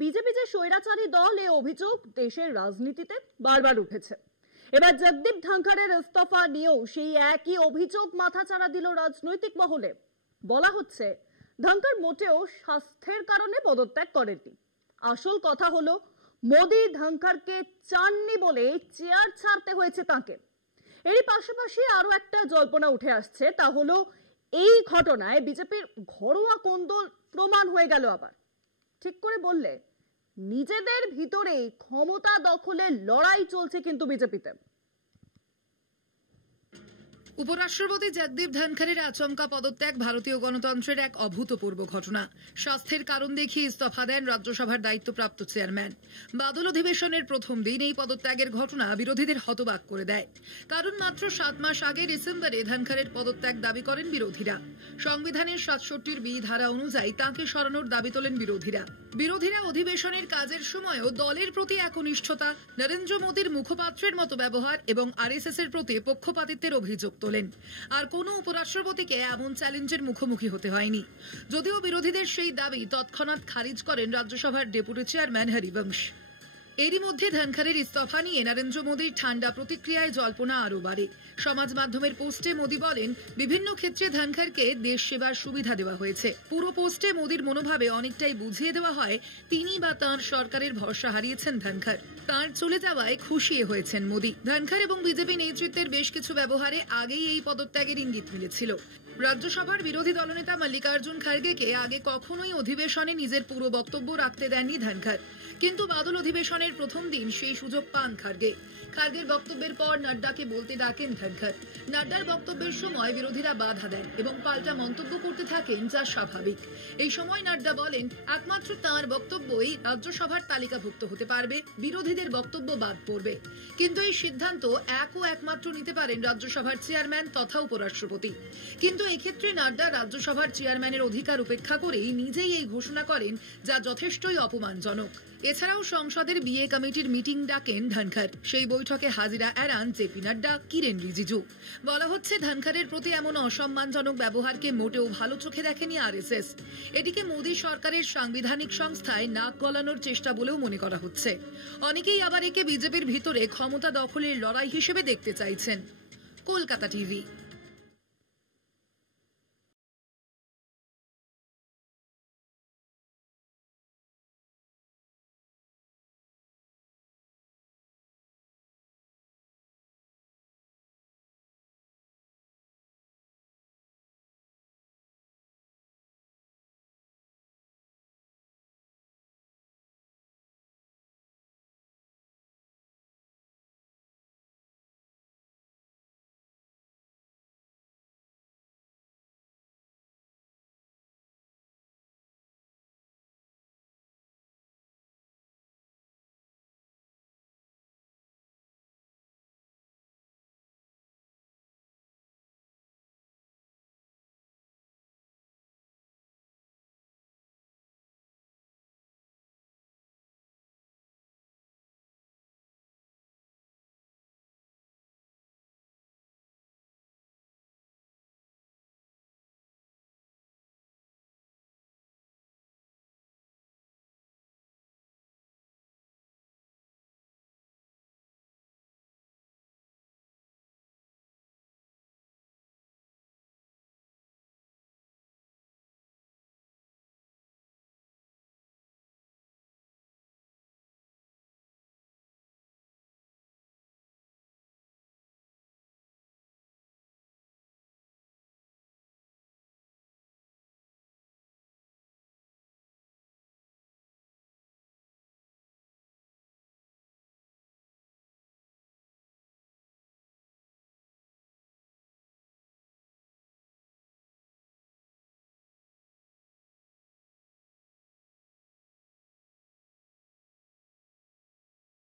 BJP যে স্বৈরাচারী দল, এ অভিযোগ দেশের রাজনীতিতে বারবার উঠেছে। এবার জগদীপ ধনখড়ের ইস্তফা নিয়েও সেই একই অভিযোগ মাথাচাড়া দিল রাজনৈতিক মহলে। বলা হচ্ছে ধনখড় মোটেও স্বাস্থ্যের কারণে পদত্যাগ করেননি। আসল কথা হলো মোদি ধনখড়কে চাননি বলে চেয়ার ছাড়তে হয়েছে তাকে। এরই পাশাপাশি আরো একটা জল্পনা উঠে আসছে, তা হলো এই ঘটনায় বিজেপির ঘরোয়া কোন্দল প্রমাণ হয়ে গেল। আবার ঠিক করে বললে নিজেদের ভিতরেই ক্ষমতা দখলের লড়াই চলছে কিন্তু বিজেপিতে। উপরাষ্ট্রপতি জগদীপ ধনখড়ের আচমকা পদত্যাগ ভারতীয় গণতন্ত্রের এক অভূতপূর্ব ঘটনা। স্বাস্থ্যের কারণ দেখিয়ে ইস্তফা দেন রাজ্যসভার দায়িত্বপ্রাপ্ত চেয়ারম্যান। বাদল অধিবেশনের প্রথম দিন এই পদত্যাগের ঘটনা বিরোধীদের হতবাক করে দেয়। কারণ মাত্র 7 মাস আগে ডিসেম্বরে ধনখড়ের পদত্যাগ দাবি করেন বিরোধীরা। সংবিধানের 67 বি ধারা অনুযায়ী তাঁকে সরানোর দাবি তোলেন বিরোধীরা। অধিবেশনের কাজের সময়ও দলের প্রতি একনিষ্ঠতা, নরেন্দ্র মোদীর মুখপাত্রের মতো ব্যবহার এবং আরএসএস এর প্রতি পক্ষপাতিত্বের অভিযোগ তোলেন। আর কোন উপরাষ্ট্রপতিকে এমন চ্যালেঞ্জের মুখোমুখি হতে হয়নি। যদিও বিরোধীদের সেই দাবি তৎক্ষণাৎ খারিজ করেন রাজ্যসভার ডেপুটি চেয়ারম্যান হরিবংশ। এরই মধ্যে ধনখড়ের ইস্তফা নিয়ে নরেন্দ্র মোদীর ঠান্ডা প্রতিক্রিয়ায় জল্পনা আরও বাড়ে। সমাজ মাধ্যমের পোস্টে মোদী বলেন, বিভিন্ন ক্ষেত্রে ধনখড়কে দেশ সেবার সুবিধা দেওয়া হয়েছে। পুরো পোস্টে মোদীর মনোভাবে অনেকটাই বুঝিয়ে দেওয়া হয় তিনি বা তাঁর সরকারের ভরসা হারিয়েছেন ধনখড়। তাঁর চলে যাওয়ায় খুশি হয়েছেন মোদী। ধনখড় এবং বিজেপি নেতৃত্বের বেশ কিছু ব্যবহারে আগেই এই পদত্যাগের ইঙ্গিত মিলেছিল। রাজ্যসভার বিরোধী দলনেতা মল্লিকার্জুন খার্গেকে আগে কখনোই অধিবেশনে নিজের পুরো বক্তব্য রাখতে দেননি ধনখড়। কিন্তু বাদল অধিবেশনের প্রথম দিন সেই সুযোগ পান খার্গে। খার্গের বক্তব্যের পর নাড্ডাকে বলতে ডাকেন ধনখড়। নাড্ডার বক্তব্যের সময় বিরোধীরা বাধা দেন এবং পাল্টা মন্তব্য করতে থাকেন, যা স্বাভাবিক। এই সময় নাড্ডা বলেন, একমাত্র তাঁর বক্তব্যই রাজ্যসভার তালিকাভুক্ত হতে পারবে, বিরোধীদের বক্তব্য বাদ পড়বে। কিন্তু এই সিদ্ধান্ত একমাত্র নিতে পারেন রাজ্যসভার চেয়ারম্যান তথা উপরাষ্ট্রপতি। কিন্তু এক্ষেত্রে নাড্ডা রাজ্যসভার চেয়ারম্যানের অধিকার উপেক্ষা করেই নিজেই এই ঘোষণা করেন, যা যথেষ্টই অপমানজনক। এছাড়াও সংসদের বিএ কমিটির মিটিং ডাকেন ধনখড়। সেই বৈঠকে হাজিরা এড়ান জেপি নাড্ডা, কিরেন রিজিজু। বলা হচ্ছে ধনখড়ের প্রতি এমন অসম্মানজনক ব্যবহারকে মোটেও ভালো চোখে দেখেনি আরএসএস। এটিকে মোদী সরকারের সাংবিধানিক সংস্থায় নাক গলানোর চেষ্টা বলেও মনে করা হচ্ছে। অনেকেই আবার একে বিজেপির ভিতরে ক্ষমতা দখলের লড়াই হিসেবে দেখতে চাইছেন। কলকাতা টিভি।